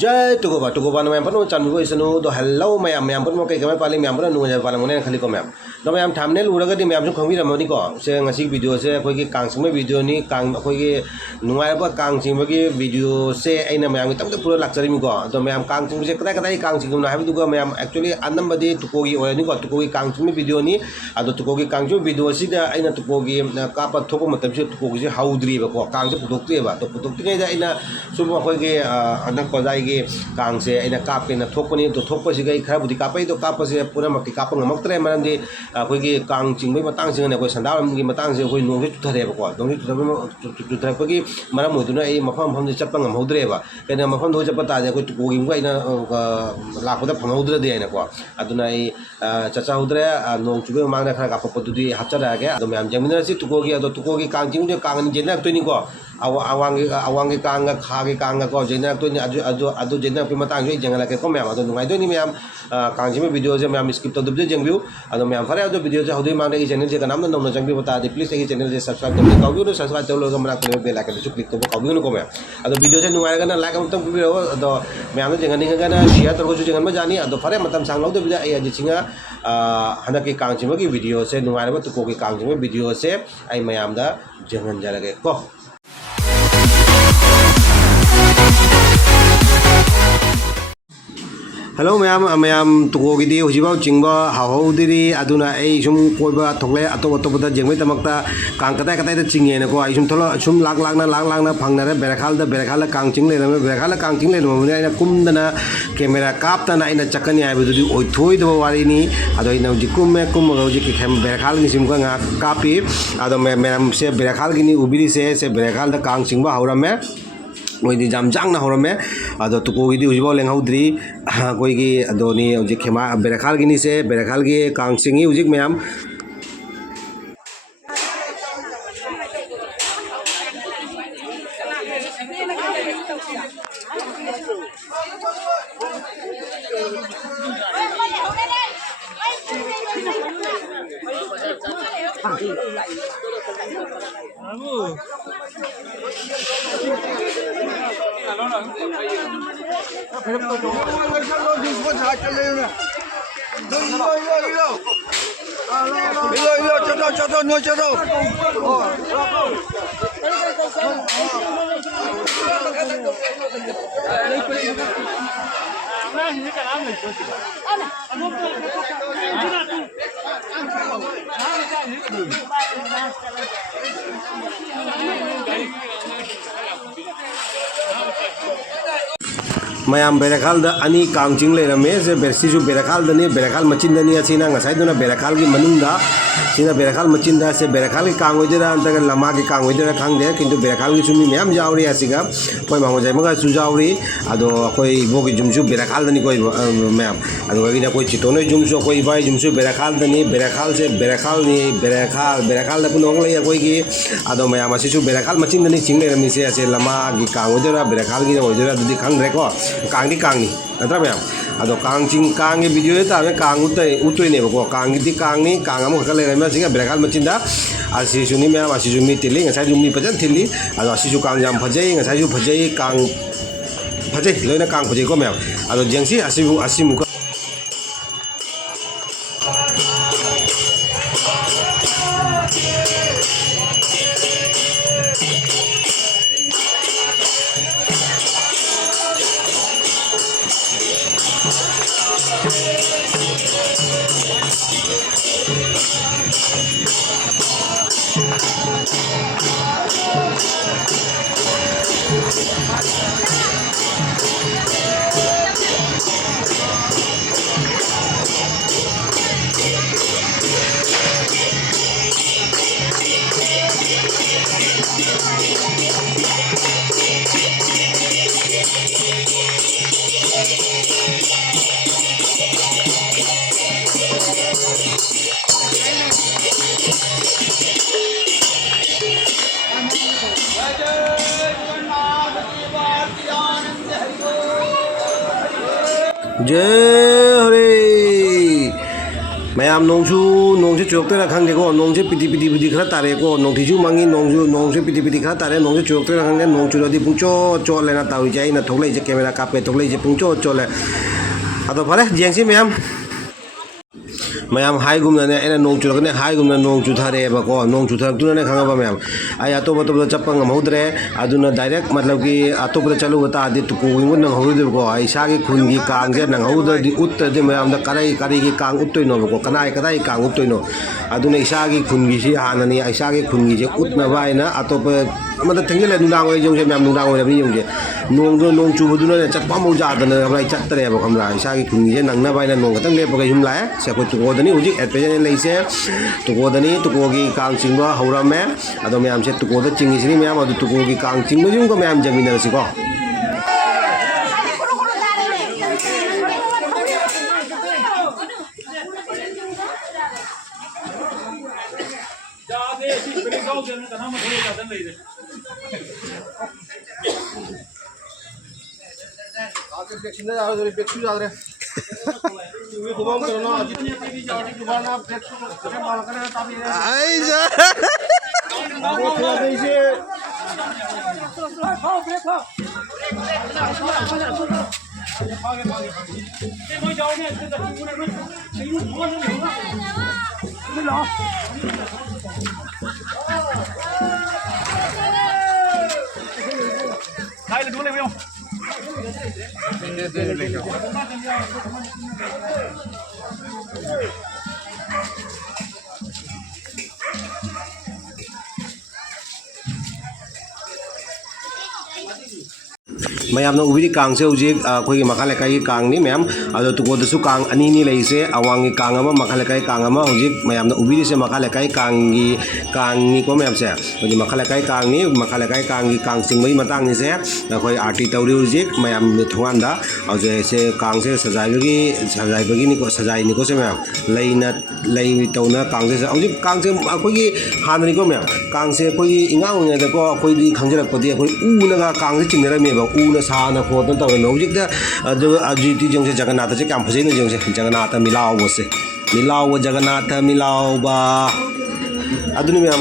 जय टुगोबा मैम पनो चांदो इसनु दो hello ma'am ma'am पनो कई कमे पाली मैम पनो नुंगा पालम ने खाली को मैम दो मैम थामने लुरगदि मैम सु खंबि रमनि को से ngasi वीडियो से अखोई की कांगसिंग में वीडियो नि कांग अखोई की नुंगायबा कांगसिंग की वीडियो से अइना मैम की तब पूरा लाक्चरिमि को दो मैम कांगसिंग से कदा कदा कांगसिंग न हाबि दुगा मैम एक्चुअली अनंबदि तुको की ओयनि को तुको की कांगसिंग में वीडियो नि अदो तुको की कांगसिंग वीडियो सिदा अइना तुको की कापा थोको मतलब से तुको की हाउद्री बको कांग से पुतोक्ते बा तो पुतोक्ते दा अइना सुम अखोई की अनक कोजाई की कांग से अइना कापे न थोकपनि तो थोकपसि गई खराबुदि कापै तो कापसे पूरा मक्की काप ngमक्तरे मरमदि अखोई की कांग चिंगबै मतंग सिंगने अखोई संदाम की मतंग से अखोई नोंगे चुथरेबको नोंगे चुथरपगी मरम होदुना ए मफम मफम चप्प ngमहौद्रेबा केना मफम दो चप्प ताजे अखोई तुकोगी मुगा लाखोदा फंगहौद्रदि आइनाको अदुना ए चचाहौद्रे नोंग चुबे मांगना खरा कापपदुदि हाचरागे अदो मैम जमिनरसि तुकोगी अदो तुकोगी कांग चिंगजे कांगनि जेनाक्तोनिको अवांगी कांग खागे कांग को जेनाक्तोनि अदो जेनाक्पि मतंग जो जंगलाके को मैम अदो नुंगाइदोनि मैम कांगसिम वीडियो से मैम स्किप तौदबजे जंगबिउ अदो मैम फरे अदो वीडियो से हौदि मांगने की चैनल से कनाम नौना जंगबि बता दे प्लीज एगी चैनल से सब्सक्राइब तौबि काउबिउ सब्सक्राइब तौलगा मना को बेल आइकन से क्लिक तौबि काउबिउ को मैम अदो वीडियो से नुंगाइरगना लाइक अमतम कुबिरो अदो मैम जेंगनिगना शेयर तौरगसु जेंगन जानी अदो फरे मतम सांगलौदबिदा ए अजिसिंगा हनक की कांगसिम की वीडियो से नुंगाइरबा तुको की कांगसिम वीडियो से आई मैमदा जेंगन जरगे को हेलो मैम मैम तुकोगी हूँ चिंब हाउदी सूम कोब थोले अतोप अतोप जेंगदमक्ता कांग कताई कताई चिंगेनको सूम लाख लाखना फंगनरे बेरखाल कांग चिंग लेरमे बेरखाल कांग चिंग लेरमे कुमदना कैमेरा कापतना अइना चक्कनी हाइबदुदि ओइथोइदब वारिनी अदो अइना हुजिक कुमे कुमगा हुजिक बेरखाल सिमगा nga कापी अदो मैम से बेरखाल गिनी उबिरी से बेरखाल कांग चिंग हौरमे मोदी जाम जांगना हौरमे अदो तुकोगी हुजिबाव लेंहौद्री कोईगी अदोनी हुजिक खेमा बेरखाल गिनी से बेरखाल की कांग चिंगी हुजिक मैम मैम बेरखाल अनी कांगचिंग लेरमे से बेरसीसु बेरखाल दनी बेरखाल मचिंदनी असीना ngसाइदुना बेरखाल की मनुंगदा सीना बेरखाल मचिंदा से बेरखाल की कांग ओइदरा अंतग लमा की कांग ओइदरा खांगदे किंतु बेरखाल की सुमी मैम जावरी असिगा कोई मांगो जायमगा सुजावरी अदो कोई बोगी जुमसु बेरखाल दनी कोई मैम अदो गगिना कोई चितोने जुमसु कोई बाई जुमसु बेरखाल दनी बेरखाल से बेरखाल नि बेरखाल दपु नोंग लय कोई की अदो मैम असिसु बेरखाल मचिंदनी चिंग लेरमी से असे लमा की कांग ओइदरा बेरखाल की ओइदरा दि खांगद्रे को कांगदी कांगनी नत्रा मैम अदो कांग चिंग कांग वीडियो तावे कांग उतोइनेबको कांगदी कांगनी कांग अमु खका लेरमे सिगा बेरखाल मचिंदा असिसुनी मैम असिसु मी तिली ngसाइजु मी फजन थिली अदो असिसु कांग जाम फजै ngसाइजु फजै कांग फजै लोइना कांग फजै को मैम अदो जेंगसी असिमु जय हरे मैम नोंसे चुरक्तोरा खंगेको नोंसे पिटी खरा तारेको नोंथिसु मंगी नोंसे पिटी खरा तारे नोंसे चुरक्तोरा खंगे नों चुरदी पुंचो चोलेना ताउई जाई ना थोकलेजे कैमरा कापे थोकलेजे पुंचो चोले अदो फरे जेंसी मैम मैम हाईगुमने ऐना नों चुरकने हाईगुमने नों चुथारेबको नों चुथारक्तुने खंगबा मैम आई अतोप चप्पा ngमहौद्रे अदुना डायरेक्ट मतलब कि अतोप चलुब तादि तुकुइंगु नंगहौदेबको इसागी खुनगी कांगजे नंगहौददि उत्तदि मैम द करी कांग उत्तोइनोबको कनाई कांग उत्तोइनो अदुना इसागी खुनगी सि हाननी इसागी खुनगी जे उत्नबा आइना अतोप मतलब थंगले नुदांग ओइ जोंसे मैम नुदांग ओइ रबि जोंसे नों चुबदुना चटपा मौजादना हमरा चत्तरेबो खमरा इसागी खुनगी जे नंगना बाइना नों खतंग लेपगा युम लाए से को तुकोदनी हुजिक एडप्रेजेंट लेसे तुकोदनी तुकोगी कांग चिंगबा हौरामे अदो मैम से तुकोद चिंगिसिनी मैम अदो तुकोगी कांग चिंगबा जुंग मैम जमीनरसिको मैम उबी कांग से हूँ अखोई मखा लेकाई कांगनी मैम अदो तुकोदसु कांग अनी लेसे अवांगी कांग मखा लेकाई कांग हूँ मैम उबी से मखा लेकाई कांगी को मैम से हूँ मखा लेकाई कांगनी मखा लेकाई कांगी कांग चिंबई मतंगनी से अखोई आरती तौरी हूँ मैम थोंगानदा से कांग से सजाइबगी सजाइनिको से मैम लई तौना कांग से हूँ कांग से अखोई हाननिको मैम कांग से अखोई इंगांगको अखोई खंजरपदी अखोई ऊनगा कांग से चिंगरमेबा ऊन साना खोदन तौरन हौजिकदा अजुती जोंसे जगन्नाथ से काम फजैन जोंसे जगन्नाथ मिलाव से मिलाव जगन्नाथ मिलावबा अदुनि मैम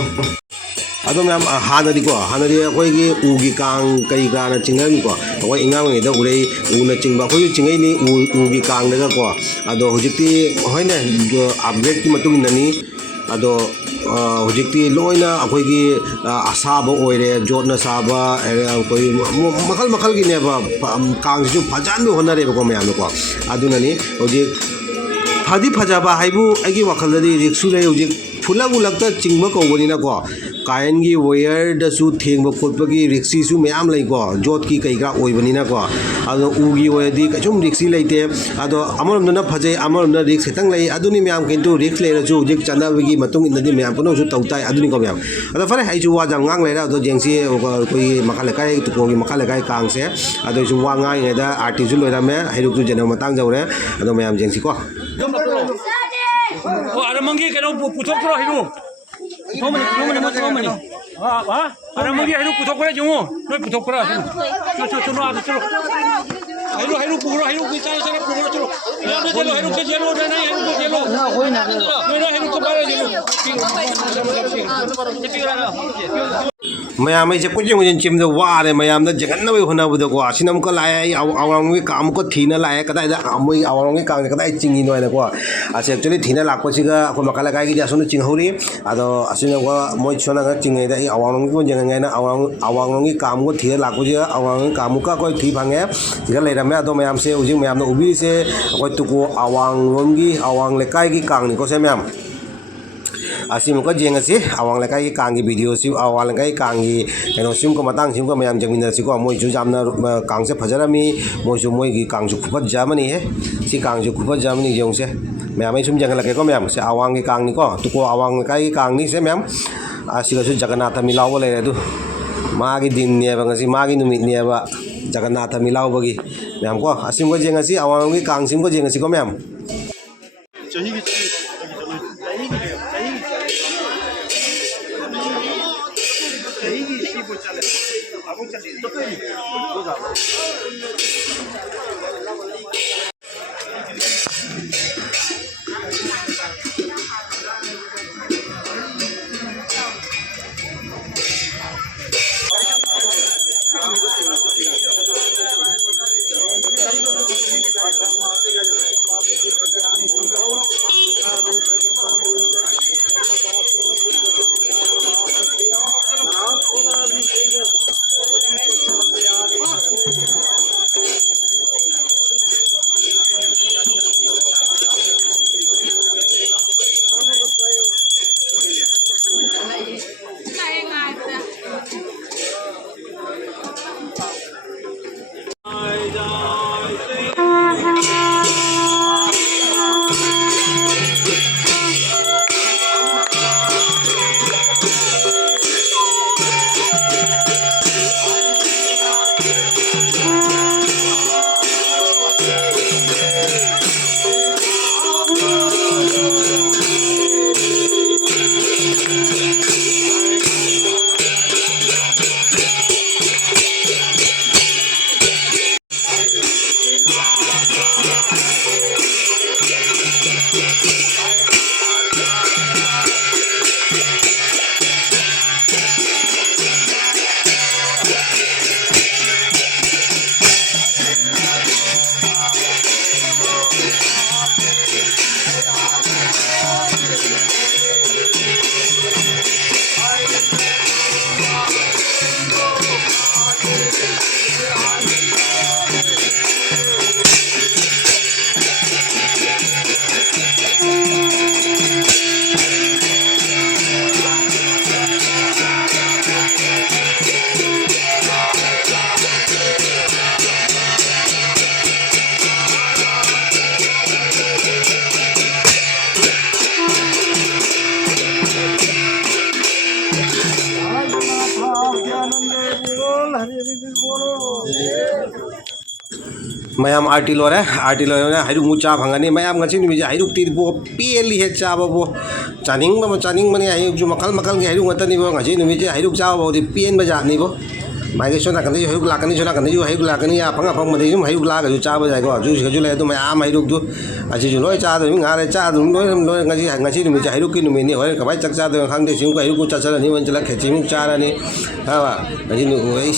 अदो मैम हानदीको हानदी अखोई उगी कांग कई गाना चिंगरमीको अखोई इंगांगनेदा उरे ऊना चिंबा अखोई चिंगैनी उगी कांगदगाको अदो हुजिकती होइने अपग्रेड की मतुंग ननी अदो हुजिकती लोइना अखोई असाब ओइरे जोटना साबा अखोई मखल की नेबा कांगसु फजान होनरेबको मैमको अदुननी हुजिक फदी फजाबा हाइबु आइगी वखलदि रिक्सु ले हुजिक फुलग उलगता चिंगबा कौबनिनाको कायन की वायरदसु थेंब खोटबगी रिक्सीसु मैम लेको जोत की कईगा ओइबनिनाको अदो उगी ओयदि कचुम रिक्सी लेते अदो अमरमदना फजे अमरमदना रिक्स खतंग लै अदुनि मैम किंतु रिक्स लेरसु हुजिक चनाबगी मतुंग इनदि मैम पनोसु तौताई अदुनि को मैम अदो फरे हाइसु वा जम ngang लेरा अदो जेंसी कोई मखालेकाई तुकोगी मखालेकाई कांगसे अदो सु वा ngang एदा आर्टिसु लोइरामे हाइरुकु जेनो मतंग जौरे अदो मैम जेंसी को ओ अरे मंगी केनो पुथोक्रो हिरु थोमनी अरे मंगी हिरु पुथोक्रो जुमो नो पुथोक्रो चलो हिरु पुरो हिरु किसा सरे पुरो चलो चलो हिरु के जेलो नहीं हिरु के जेलो ना कोई ना हिरु को बारे जेलो मैम से कुछ चिमद वारे मैम जगन्ना होनाबदको अमुक लाए आवरंगी काम को थीना लाए कदाइदा मोई आवरंगी काम कदाइ चिंगिनो हैनको असे एक्चुअली थीना लापसिगा अखो मखा लेकाई की असुन चिंगहौरी अदो असिनवा मोई सोना चिंगैदा आवरंगी को जंगैना आवरंगी काम को थीना लापसिगा आवरंगी काम का कोई थी भांगे सिगा लेरमे अदो मैम से उजिक मैम उबी से कोई तुको आवंग लेकाई की कांगनी को से मैम असीमुका जेंगसी अवांग लेकाई कांगी वीडियो सि अवांग लेकाई कांगी कनो सिम को मतंग सिम को मयाम जमिन सिको मोइ जु जामना कांग से फजरामी मोइ जु मोइ की कांग जु खुपत जामनी है सि कांग जु खुपत जामनी जोंसे मयाम सुम जंगल के को मयाम से अवांग की कांग नि को तुको अवांग लेकाई कांग नि से मयाम असिगा सु जगन्नाथ मिलाव ले दु मागी दिन ने बंगसी मागी नुमित ने बा जगन्नाथ मिलाव बगी मयाम को असिम को जेंगसी अवांग की कांग सिम को जेंगसी को मयाम चही की mayam arti lore na hairuk mu cha phangani mayam ngasi numi hairuk ti bo peli he cha bo chaning mani hairuk ju makal ge hairuk ngata ni bo ngasi numi hairuk cha bo di pien ba ja ni bo mai ge sona kan ni hairuk lakani sona kan ni hairuk lakani ya phang mani jum hairuk la ga ju cha ba ja ko ju le du mayam hairuk du aji ju loi cha du nga le cha du loi ngasi numi hairuk ki numi ni hoi ka bai chak cha du khang de sim ko hairuk ku cha cha ni wan cha la khe mu cha ra ni ha ba ngasi nu oi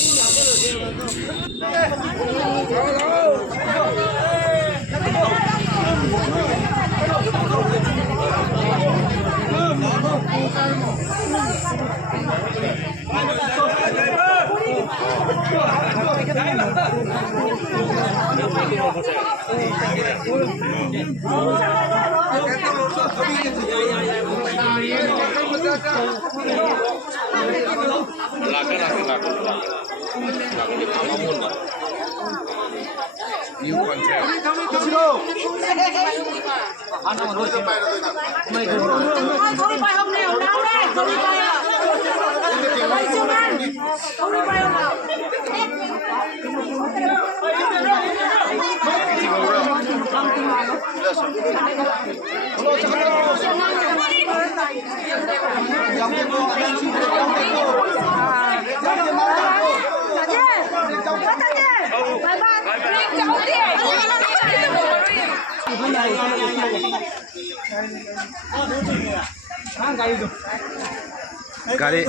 Gari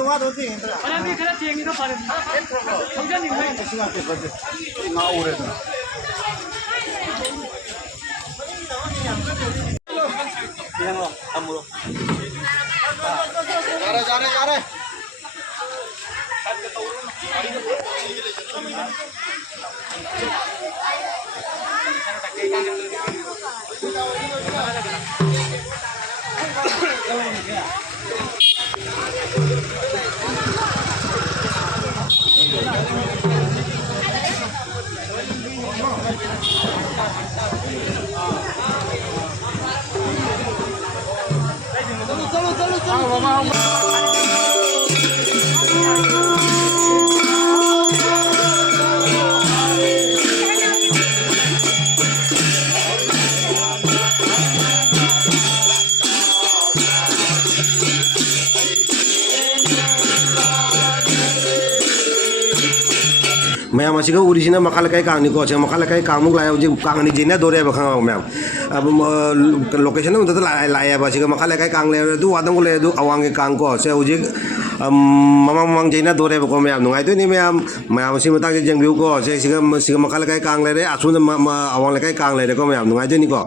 ma'am असिगा उरिसिना मखा लेखाय कांगनि को से मखा लेखाय कांगमुक लाय जे कांगनि जेना दोरे बखा ma'am अब लोकेशन में तो लाया बसिगा मखा लेखाय कांग ले दु वादम को ले दु अवांगे कांग को से उजि ममंग जेना दोरे बको मैम नुगाय तो नि मैम मैम सि मतांग जे जेंबिउ को से सिगा मखा लेखाय कांग ले रे आसुन अवांग लेखाय कांग ले रे को मैम नुगाय तो नि को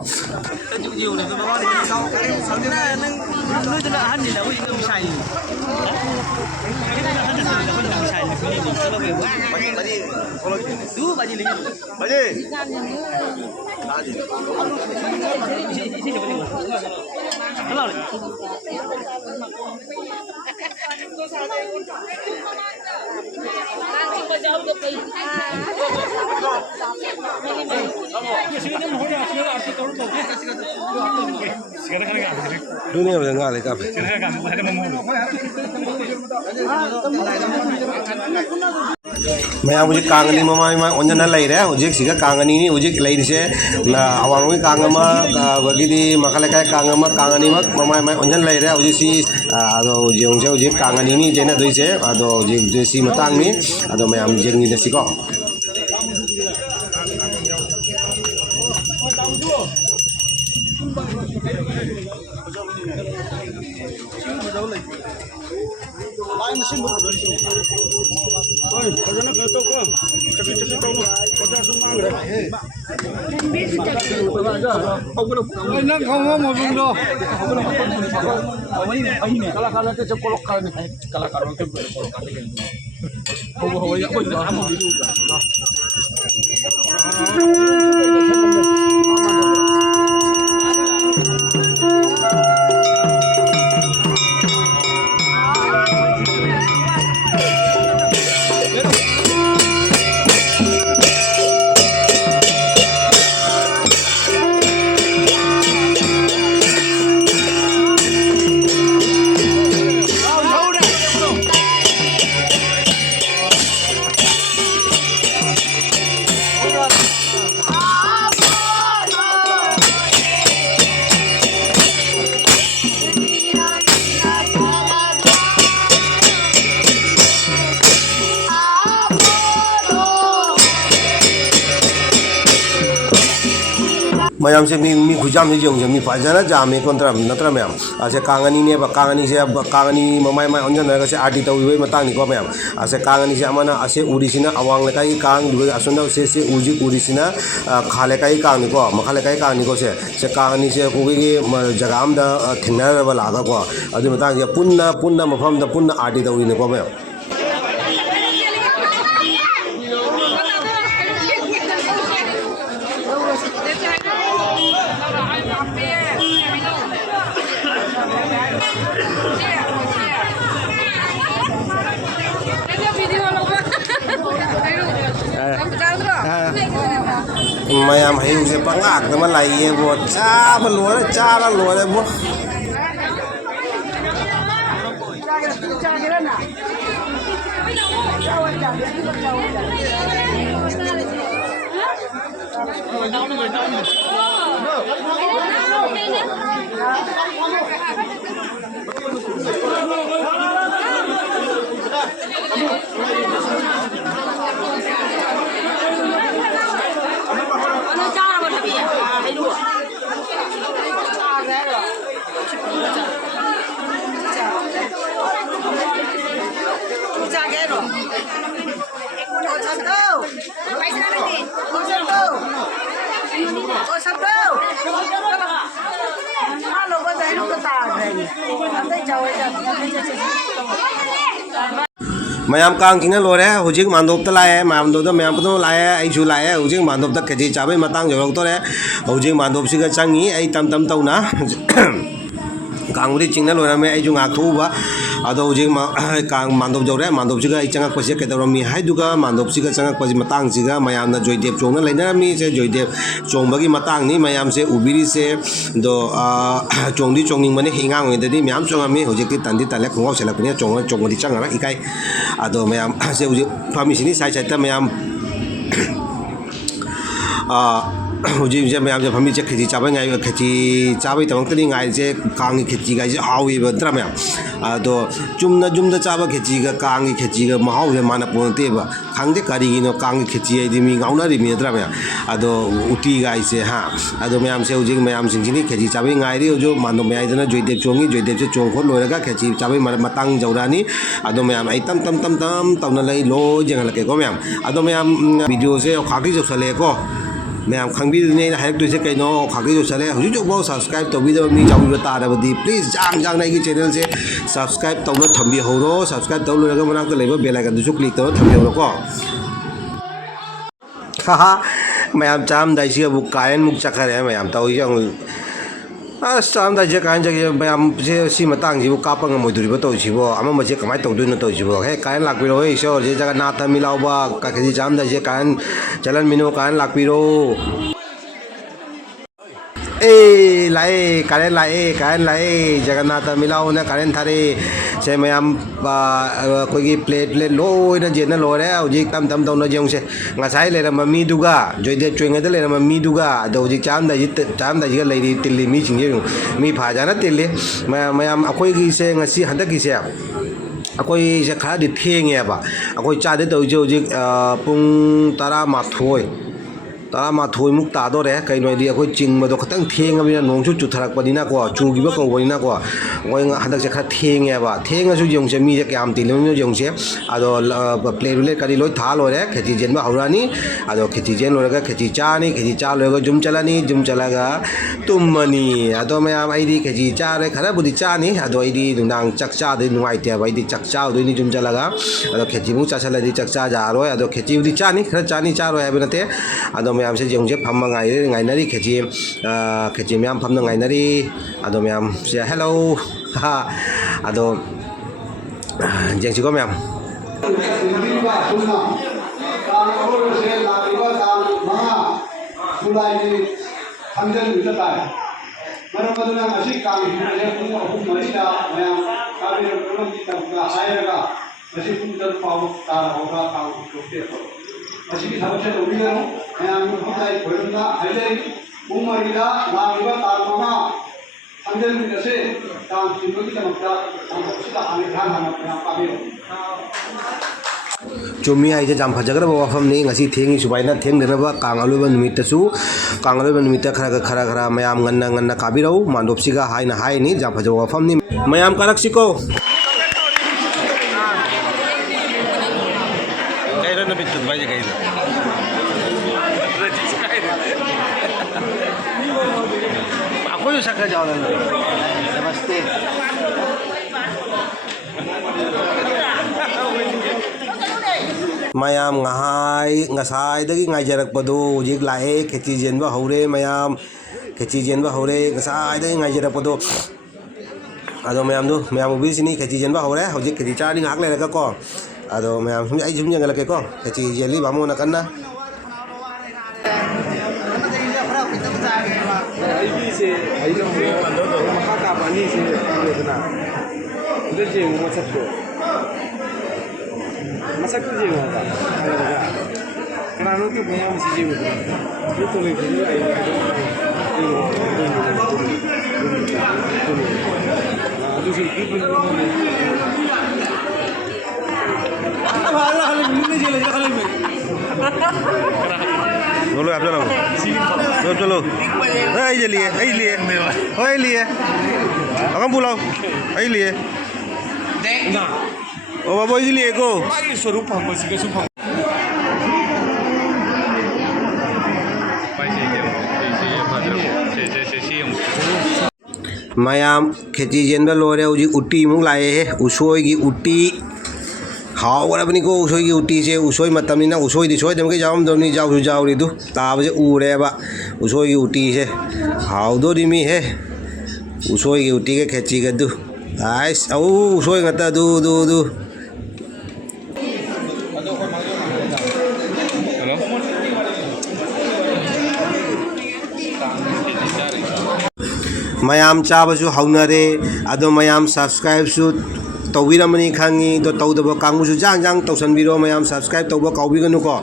dunia udah nggak leka मैं मुझे कांगनी ममा में ओंजन लाई रे उजिक सिगा कांगनी नि उजिक लाई दिसे अवांग में कांगमा बगिदी मखले काय कांगमा कांगनी मक ममा में ओंजन लाई रे उजिक सी आदो जेंग से उजिक कांगनी नि जेना दोइसे आदो उजिक जेसी मतंग नि आदो मैं am जेंग नि दसिको मैम से मी खुजाम से जोंग मी फजना जामे कोंत्रा नत्र मैम आसे कांगनी ने कांगनी से कांगनी ममाय माय ओंजन से आटी तौवे मतंग निको मैम आसे कांगनी से अमना आसे उरिसिना अवांग लेकाई कांग दुगे असुंदा से उजी उरिसिना खाले काई कांग निको मखाले काई कांग निको से कांगनी से कोगी जगह अम दा थिंगना लागा को अदु मतंग से पुन्ना मफम दा पुन्ना आटी तौवी निको मैम मैम हयू से पंगाक नमा लाइए वो चाब लोरे वो मैम कांग किंग लोरे हुजिक मानदोब लाए मानदोब मैम तो लाए आइसु लाए हुजिक मानदोब केजी चाबे मतंग जौरक्तोरे हुजिक मानदोब सिगा चंगी आई तम तम तौना कांगुरी चिंगना लोरमे आई जुंगा थुबा अदो हुजिक कांग मानदोब जौरे मानदोब सिगा आई चंगा पसे केदरमी हाइदुगा मानदोब सिगा चंगा पसे मतंग सिगा मयामना जयदेव चोंगना लेनामी से जयदेव चोंबगी मतंग नि मयाम से उबिरी से दो चोंगदी चोंगिंग मने हिंगांग वेददी मयाम चोंगामी हुजिक तंदी तले खुंगाव सेलपने चोंगदी चंगा इकाई अदो मयाम से हुजिक फामिसिनी साइड साइड मयाम हुजिक जे मयाम जे फमी जे खिची चाबे गाय खिची चाबे तमंतनी गाय जे कांगी खिची गाय जे हावी बद्रा मयाम अदो जुमदा चाबा खिची गा कांगी खिची गा महाव जे माना पोनते बा खांगदे करिगिनो कांगी खिची आई दिमी गाउना रिमी द्रा मयाम अदो उटी गाय से हां अदो मयाम से हुजिक मयाम सिंगिनी खिची चाबे गाय रि जो मानो मयाय जना जयदेव चोंगी जयदेव से चोंखो लोरगा खिची चाबे मतंग जौरानी अदो मयाम आई तम तौना लई लो जेंगलके को मयाम अदो मयाम वीडियो से खागी जो सले को मैम खाबी हाइसे कहीं खागी जो चले हूँ सब्सक्राइब तौर मी जाऊब तारबदी प्लीज जांग की चैनल से सब्सक्राइब तौर थम्बी हौरो सब्सक्राइब तौर लोग मनाक बेल आइकन क्लिक तौर थम्बी हौरो हाँ मैम चामदाइसी अब कायन मुक चखरे मैम तौर अस चामदाइसे कायन जगह मैम से मतंग काप मोदरीब तौसीबो से कमाय तौदोनो तौसीबो हे कायन लापिरो ईश्वर जे जगन्नाथ मिलाउबा कखी चामदाइसे कायन चलन मिनो कायन लापिरो ए लाए कायन लाए जगन्नाथ मिलाओ ने कायन थारे से मैम कोई प्लेट लोना जेना लोरे हूँ तम तौना जेंसे ngасai लेरम मीदुगा जयदेव चोंगद लेरम मीदुगा हूँ चामदाइगा लेरी तिल्ली मी सिंगे मी फाजाना तिल्ली मैम अखोई से हंदकीसे अखोई से खरादी थेंगेबा अखोई चादे तौजे हूँ पुंग 12मुक तादोरे कहीं अखोई चिंबदो खतंग थेंगबनिना नोंसु चुथरकपनिनाको चुगिबा कौबनिनाको अखोई हंदकसे खरा थेंगेबा थेंगसु जेंसे मी क्याम तिलोनो जेंसे अदो प्लेट प्लेट करी लोई था लोरे खेची जेनबा हौरानी अदो खेची जेन लोरगा खेची चानी खेची चा लोरगा जुम चलागा तुमनी अदो मैम आइदी खेची चारे खराबुदी चानी अदो आइदी नुंदांग चकचादे नुंगाइतेबा आइदी चकचाउदोनी जुम चलागा अदो खेची मु चासलदी चकचा जारोय अदो खेचीबुदी चानी खरा चानी चारोय हाबनते अदो मैम से जेंसे फम गाइनरी खेची मैम फम गाइनरी अदो मैम से हेलो हाँ अदो जेंसिको मैम मसीकी थबसे तौबीगनो मैम फमदाई खोलना हाइजरी उमरिदा लागिबा तालमगा ꯍꯟꯖꯟꯃꯤꯟꯅꯁꯦ ꯀꯥꯡ ꯆꯤꯡꯕꯒꯤꯗꯃꯛꯇ ꯀꯥꯡꯁꯤꯗ ꯍꯥꯟꯅ ꯏꯍꯥꯟ ꯍꯥꯟꯅ ꯃꯌꯥꯝ ꯄꯥꯕꯤꯔꯣ ꯆꯨꯝꯃꯤ ꯍꯥꯏꯁꯦ ꯌꯥꯝ ꯐꯖꯈ꯭ꯔꯕ ꯋꯥꯐꯝꯅꯤ ꯉꯁꯤ ꯊꯦꯡꯉꯤ ꯁꯨꯃꯥꯏꯅ ꯊꯦꯡꯗꯅꯕ ꯀꯥꯡ ꯑꯂꯣꯏꯕ ꯅꯨꯃꯤꯠꯇꯁꯨ ꯀꯥꯡ ꯑꯂꯣꯏꯕ ꯅꯨꯃꯤꯠꯇ ꯈꯔ ꯃꯌꯥꯝ ꯉꯟꯅ ꯀꯥꯕꯤꯔꯧ ꯃꯥꯟꯗꯣꯞꯁꯤꯒ ꯍꯥꯏꯅ ꯍꯥꯏꯅꯤ ꯌꯥꯝ ꯐꯖꯕ ꯋꯥꯐꯝꯅꯤ ꯃꯌꯥꯝ ꯀꯥꯔꯛꯁꯤꯀꯣ कहीं ना बिट्टू भाई कहीं आपको जो शक्कर जाओ नमस्ते mayam ngasai ngaijarapado hujik lae kheti jenba hore mayam kheti jenba hore ngasai dagi ngaijarapado ado mayam ubisini kheti jenba hore hujik kheti chani ngak leraka ko ado mayam ai jum jangalake ko kheti jeli bamu nakanna masaknya juga apa? Karena itu punya misi juga. Itu lebih बोलो आप चलो लिए अगम बुलाओ आई लिए ओ बाबू के लिए को स्वरूप हम के सुख mayam kheti jenba lore uji utti mung lae he usoi gi utti हावरबनी को उसोई की उटी से उसोई मतमनी ना उसोई दी सोई दमके जाम दमनी जाऊ जाऊ री दु ताब से उरे बा उसोई की उटी से हाउ दो दिमी है उसोई की उटी के खेची के दु आइस औ उसोई ngata दु mayam चाबसु हाउनरे अदो mayam सब्सक्राइब सु तौबीरमनी खांगी तो तौदब कांगुसु जांग जांग तौसनबिरो मयाम सब्सक्राइब तौब काउबिगनु को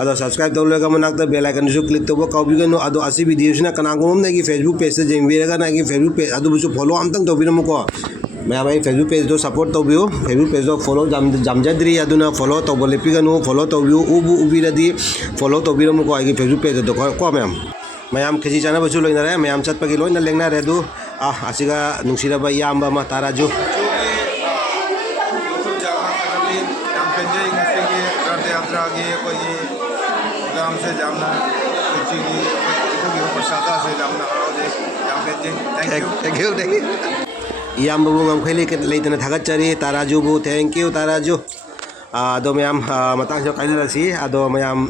अदो सब्सक्राइब तौलगा मनाक बेल आइकन सु क्लिक तौब काउबिगनु अदो असि वीडियोसना कनागोम नगी फेसबुक पेज से जेंबिरगा नगी फेसबुक पेज अदुबसु फॉलो अमतंग तौबिरमु को मयाम आई फेसबुक पेज दो सपोर्ट तौबियो फेसबुक पेज दो फॉलो जामजद्री अदुना फॉलो तौब लेपिगनु फॉलो तौबियो उबु उबिरदी फॉलो तौबिरमु को आई फेसबुक पेज दो को मयाम मयाम खिजी चाना बसु लोइनरे मयाम चटपगी लोइना लेंगना रेदु आसिगा नुसिरबा याम्बा मा ताराजु से जामना प्रसादा से जामना थैंक यू याम बाबू ngam kheli leitana thagachari taraju bu thank you taraju ado mayam matang jo kaidasi ado mayam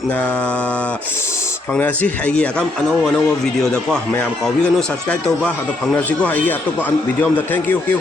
phangnasi aigi akam ano video da ko mayam kawi ganu subscribe toba ado phangnasi ko aigi atto video am da thank you